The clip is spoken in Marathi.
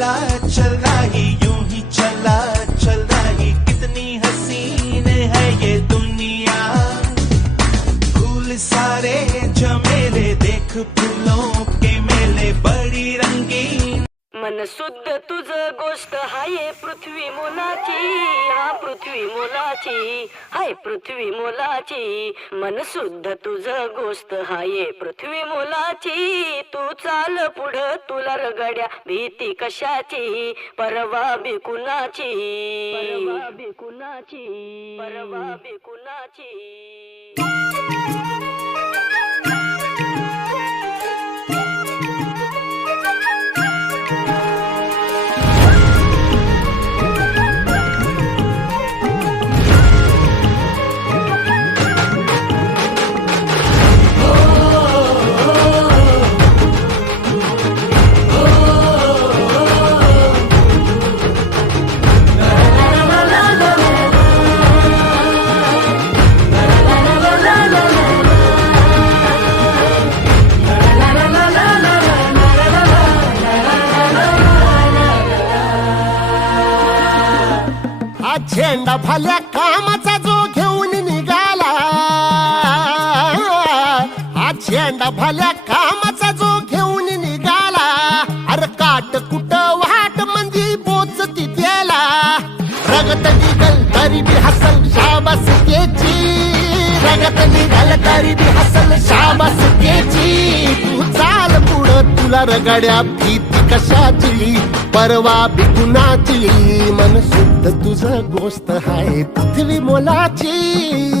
चला चल रही यूं ही चला चल रही कितनी हसीन है ये दुनिया फूल सारे झमेले देख फूलों के मेले बड़ी रंगीन मन शुद्ध तुझ गोष्ट हाय पृथ्वी मोलाची हा पृथ्वी मोलाची हाय पृथ्वी मोलाची मन शुद्ध तुझ गोष्ट हाय पृथ्वी मोलाची तू चाल पुढं तुला रगड्या भीती कशाची परवा बी कुणाची परवा बी कुणाची परवा बी कुणाची झेंडा भल्या कामाचा जो घेऊन निघाला हा झेंडा भल्या कामाचा जो घेऊन निघाला अरे काट कुट वाट मंदी बोचती त्याला रगत निघल तरी बी हसल शाबास केची रगत निघल तरी बी हसल शाबास केची तू चाल पुढं तुला रगड्या भीती कशाची परवा बी कुणाची मन शुद्ध तुझ गोष्ट हाय पृथ्वी मोलाची